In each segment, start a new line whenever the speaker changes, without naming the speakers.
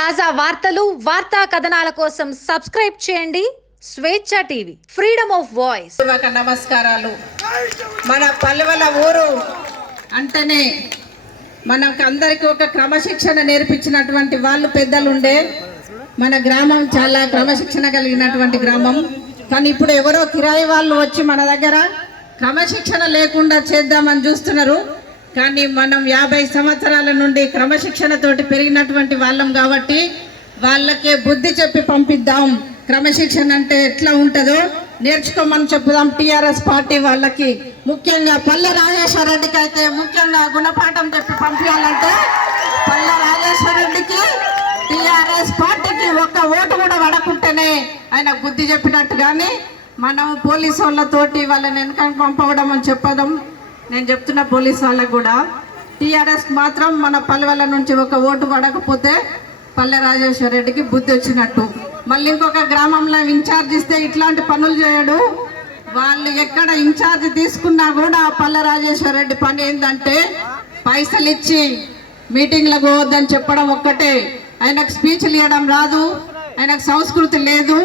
తాజా వార్తలు వార్తా కథనాల కోసం సబ్స్క్రైబ్ చేయండి. స్వేచ్ఛ టీవీ ఫ్రీడమ్ ఆఫ్ వాయిస్.
నమస్కారాలు. మన పల్లెవల ఊరు అంటేనే మనకు అందరికీ ఒక క్రమశిక్షణ నేర్పించినటువంటి వాళ్ళు పెద్దలు ఉండే మన గ్రామం చాలా క్రమశిక్షణ కలిగినటువంటి గ్రామం. కానీ ఇప్పుడు ఎవరో కిరాయి వాళ్ళు వచ్చి మన దగ్గర క్రమశిక్షణ లేకుండా చేద్దామని చూస్తున్నారు. కానీ మనం యాభై సంవత్సరాల నుండి క్రమశిక్షణతోటి పెరిగినటువంటి వాళ్ళం కాబట్టి వాళ్ళకే బుద్ధి చెప్పి పంపిద్దాం. క్రమశిక్షణ అంటే ఎట్లా ఉంటుందో నేర్చుకోమని చెప్పుదాం. టీఆర్ఎస్ పార్టీ వాళ్ళకి ముఖ్యంగా పల్లె రాజేశ్వరరెడ్డికి అయితే ముఖ్యంగా గుణపాఠం చెప్పి పంపించాలంటే పల్లె రాజేశ్వర రెడ్డికి టిఆర్ఎస్ పార్టీకి ఒక్క ఓటు కూడా పడకుంటేనే ఆయన బుద్ధి చెప్పినట్టు కానీ మనం పోలీసు వాళ్ళతోటి వాళ్ళని వెనక పంపవడం అని చెప్పదాం నేను చెప్తున్న పోలీస్ వాళ్ళకు కూడా టీఆర్ఎస్ మాత్రం మన పల్లెల నుంచి ఒక ఓటు పడకపోతే పల్లె రాజేశ్వర రెడ్డికి బుద్ధి వచ్చినట్టు. మళ్ళీ ఇంకొక గ్రామంలో ఇన్ఛార్జ్ ఇస్తే ఇట్లాంటి పనులు చేయడు. వాళ్ళు ఎక్కడ ఇన్ఛార్జ్ తీసుకున్నా కూడా పల్లె రాజేశ్వర రెడ్డి పని ఏంటంటే పైసలు ఇచ్చి మీటింగ్లకు పోవద్దని చెప్పడం ఒక్కటే. ఆయనకు స్పీచ్లు ఇవ్వడం రాదు ఆయనకు సంస్కృతి లేదు.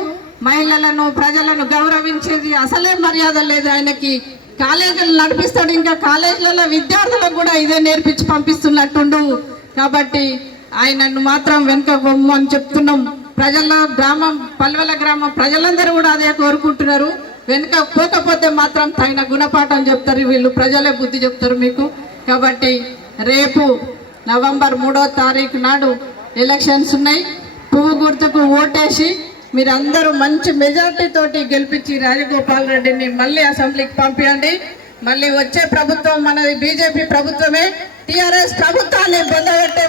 మహిళలను ప్రజలను గౌరవించేది అసలే మర్యాద లేదు ఆయనకి. కాలేజీలు నడిపిస్తాడు ఇంకా కాలేజీలలో విద్యార్థులకు కూడా ఇదే నేర్పించి పంపిస్తున్నట్టుండు. కాబట్టి ఆయనను మాత్రం వెనుక అని చెప్తున్నాం. ప్రజల గ్రామం పల్వెల గ్రామం ప్రజలందరూ కూడా అదే కోరుకుంటున్నారు. వెనుక పోకపోతే మాత్రం తగిన గుణపాఠం చెప్తారు. వీళ్ళు ప్రజలే బుద్ధి చెప్తారు మీకు. కాబట్టి రేపు నవంబర్ మూడో తారీఖు నాడు ఎలక్షన్స్ ఉన్నాయి. పువ్వు గుర్తుకు ఓటేసి మీరందరూ మంచి మెజార్టీ తోటి గెలిపించి రాజగోపాల్ రెడ్డిని మళ్ళీ అసెంబ్లీకి పంపించండి మళ్ళీ వచ్చే ప్రభుత్వం మనది బీజేపీ ప్రభుత్వమే. టిఆర్ఎస్ ప్రభుత్వాన్ని బొందబెట్టే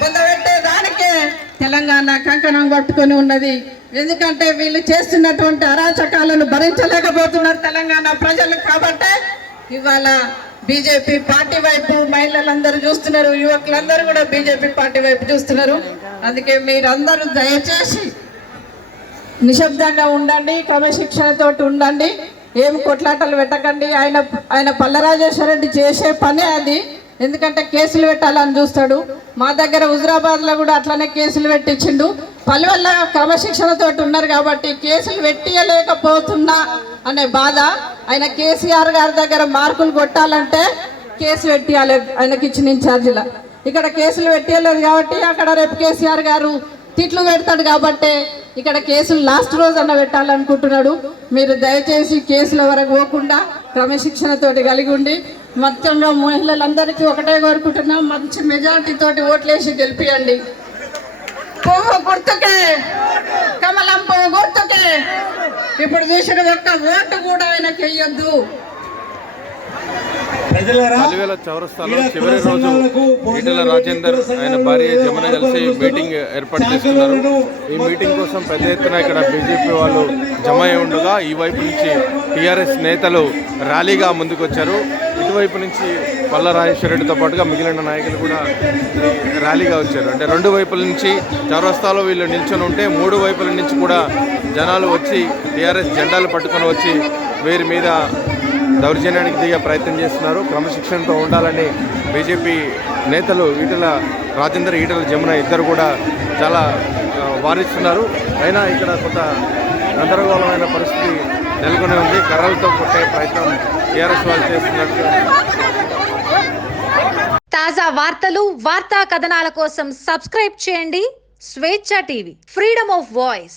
బొందబెట్టే దానికే తెలంగాణ కంకణం కొట్టుకొని ఉన్నది. ఎందుకంటే వీళ్ళు చేస్తున్నటువంటి అరాచకాలను భరించలేకపోతున్నారు తెలంగాణ ప్రజలు కాబట్టి ఇవాళ బీజేపీ పార్టీ వైపు మహిళలందరూ చూస్తున్నారు యువకులందరూ కూడా బీజేపీ పార్టీ వైపు చూస్తున్నారు. అందుకే మీరందరూ దయచేసి నిశ్శబ్దంగా ఉండండి క్రమశిక్షణతో ఉండండి ఏం కొట్లాటలు పెట్టకండి. ఆయన ఆయన పల్లరాజేశ్వర రెడ్డి చేసే పనే అది. ఎందుకంటే కేసులు పెట్టాలని చూస్తాడు. మా దగ్గర హుజరాబాద్లో కూడా అట్లనే కేసులు పెట్టించిండు. పలువల్ల క్రమశిక్షణతో ఉన్నారు కాబట్టి కేసులు పెట్టియలేకపోతున్నా అనే బాధ. ఆయన కేసీఆర్ గారి దగ్గర మార్కులు కొట్టాలంటే కేసు పెట్టియాలి ఆయనకి ఇచ్చిన ఇన్ఛార్జీల. ఇక్కడ కేసులు పెట్టియలేదు కాబట్టి అక్కడ రేపు కేసీఆర్ గారు తిట్లు పెడతాడు కాబట్టి ఇక్కడ కేసులు లాస్ట్ రోజు అన్న పెట్టాలనుకుంటున్నాడు. మీరు దయచేసి కేసుల వరకు పోకుండా క్రమశిక్షణతోటి కలిగి ఉండి మొత్తంగా మహిళలందరికీ ఒకటే కోరుకుంటున్నాం మంచి మెజార్టీ తోటి ఓట్లేసి గెలిపియండి. పువ్వు గుర్తుకే కమలం పువ్వు గుర్తుకే. ఇప్పుడు చూసిన ఒక్క ఓటు కూడా ఆయనకి వెయ్యొద్దు
చౌరస్తాలో చివరి రోజు ఈటెల రాజేందర్ ఆయన భార్య జమున కలిసి మీటింగ్ ఏర్పాటు చేస్తున్నారు. ఈ మీటింగ్ కోసం పెద్ద ఎత్తున ఇక్కడ బీజేపీ వాళ్ళు జమ అయి ఉండగా ఈ వైపు నుంచి టీఆర్ఎస్ నేతలు ర్యాలీగా ముందుకు వచ్చారు ఇటువైపు నుంచి పల్ల రాజేశ్వరరెడ్డితో పాటుగా మిగిలిన నాయకులు కూడా ర్యాలీగా వచ్చారు. అంటే రెండు వైపుల నుంచి చౌరస్తాలో వీళ్ళు నిల్చొని ఉంటే మూడు వైపుల నుంచి కూడా జనాలు వచ్చి టీఆర్ఎస్ జెండాలు పట్టుకొని వచ్చి వీరి మీద దౌర్జన్యానికి దిగే ప్రయత్నం చేస్తున్నారు. క్రమశిక్షణతో ఉండాలని బీజేపీ నేతలు ఈటల రాజేందర్ ఈటల జమున ఇద్దరు కూడా చాలా వారిస్తున్నారు. అయినా ఇక్కడ కొంత గందరగోళమైన పరిస్థితి నెలకొని ఉంది. కర్రలతో కొట్టే ప్రయత్నం టీఆర్ఎస్ వాళ్ళు చేస్తున్నట్టు.
తాజా వార్తలు వార్తా కథనాల కోసం సబ్స్క్రైబ్ చేయండి. స్వేచ్ఛ టీవీ ఫ్రీడమ్ ఆఫ్ వాయిస్.